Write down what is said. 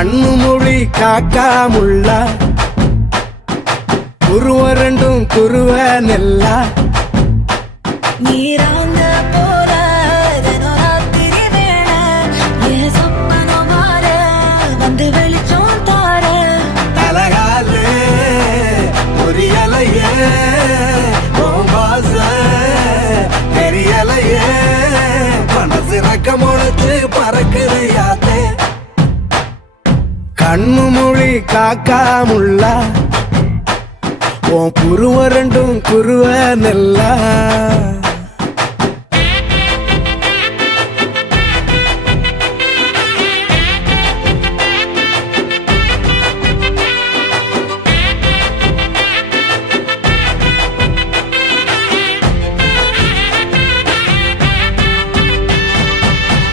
கண்ணு மொழி காக்காமுள்ள குருவ ரெண்டும் குருவ நெல்லா நீராங்க போல ராத்திரி வேளை என் சொப்பனம் மாற வந்து வெளிச்சம் தார தலகாலே பொரியலையே பாச தெரியலையே மனசு ரக்க முளைச்சு பறக்குதையாத்தே கண்ணு மொழி காக்காமுள்ள உன் குருவ ரெண்டும் குருவ நெல்லா